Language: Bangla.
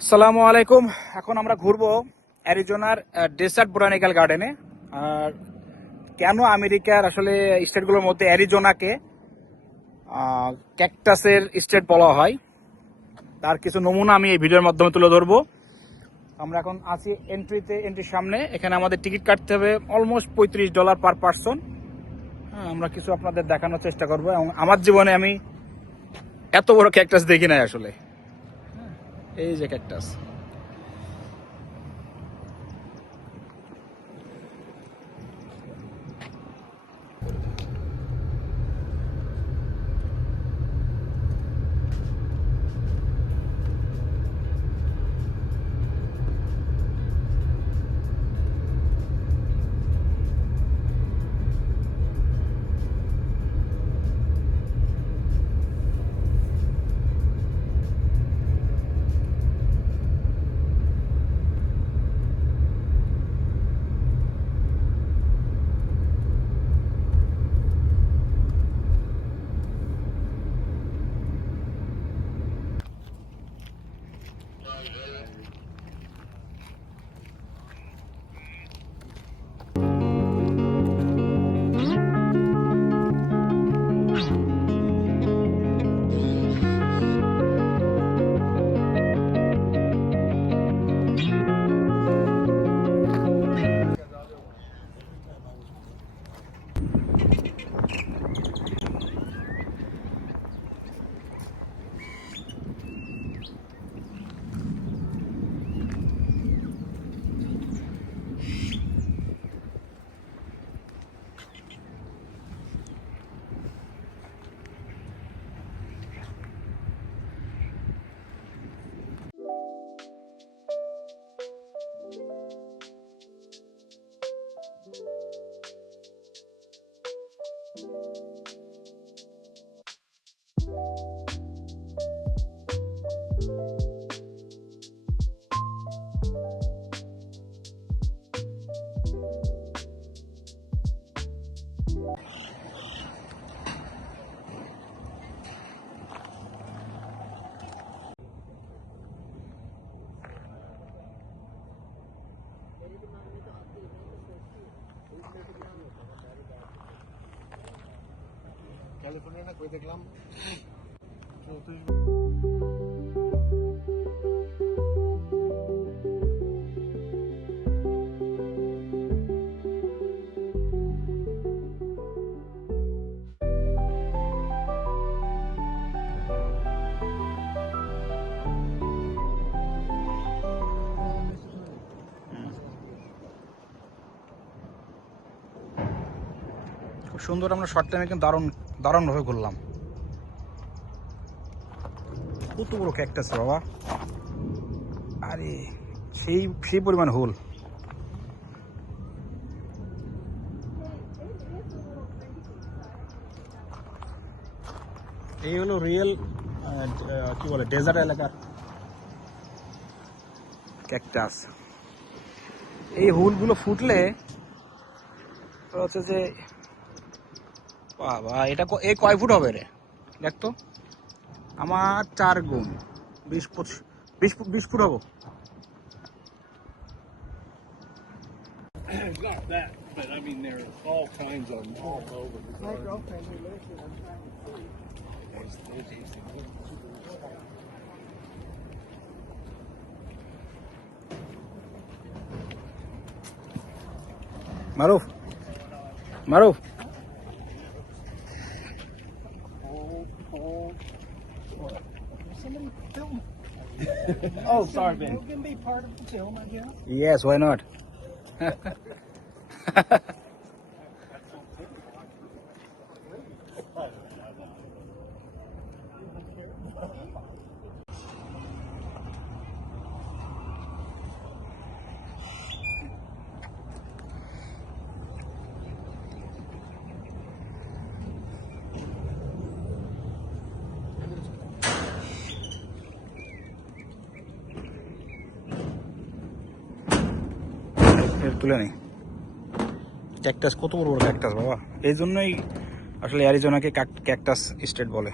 আসসালামু আলাইকুম। এখন আমরা ঘুরবো অ্যারিজোনার ডেসার্ট বোটানিক্যাল গার্ডেনে। আর কেন আমেরিকার আসলে স্টেটগুলোর মধ্যে অ্যারিজোনাকে ক্যাকটাসের স্টেট বলা হয় তার কিছু নমুনা আমি এই ভিডিওর মাধ্যমে তুলে ধরবো। আমরা এখন আছি এন্ট্রির সামনে। এখানে আমাদের টিকিট কাটতে হবে অলমোস্ট $35 পার পারসন। হ্যাঁ, আমরা কিছু আপনাদের দেখানোর চেষ্টা করবো এবং আমার জীবনে আমি এত বড় ক্যাকটাস দেখি নাই আসলে। এই যে ক্যাকটাস, ক্যালিফোর্নিয়া না কই দেখলাম খুব সুন্দর। আমরা শর্ট টাইমে কিন্তু দারুণভাবে ঘুরলাম। কত বড় ক্যাকটাস বাবা! আরে সেই পরিমাণ হুল। এই হলো রিয়েল কি বলে ডেজার্ট এলাকার ক্যাকটাস। এই হুলগুলো ফুটলে হচ্ছে যে বাবা, এটা কয় ফুট হবে রে? দেখতো, আমার 4 গুণ 20 ফুট হবো। not that, but I mean there's all kinds of them all over the garden. Maruf Somebody film. Oh, sorry, Ben. You can be part of the film, I guess. Yes, why not? তুলে নেই। ক্যাকটাস কত বড় বড় ক্যাকটাস বাবা! এই জন্যই আসলে অ্যারিজোনাকে ক্যাকটাস স্টেট বলে।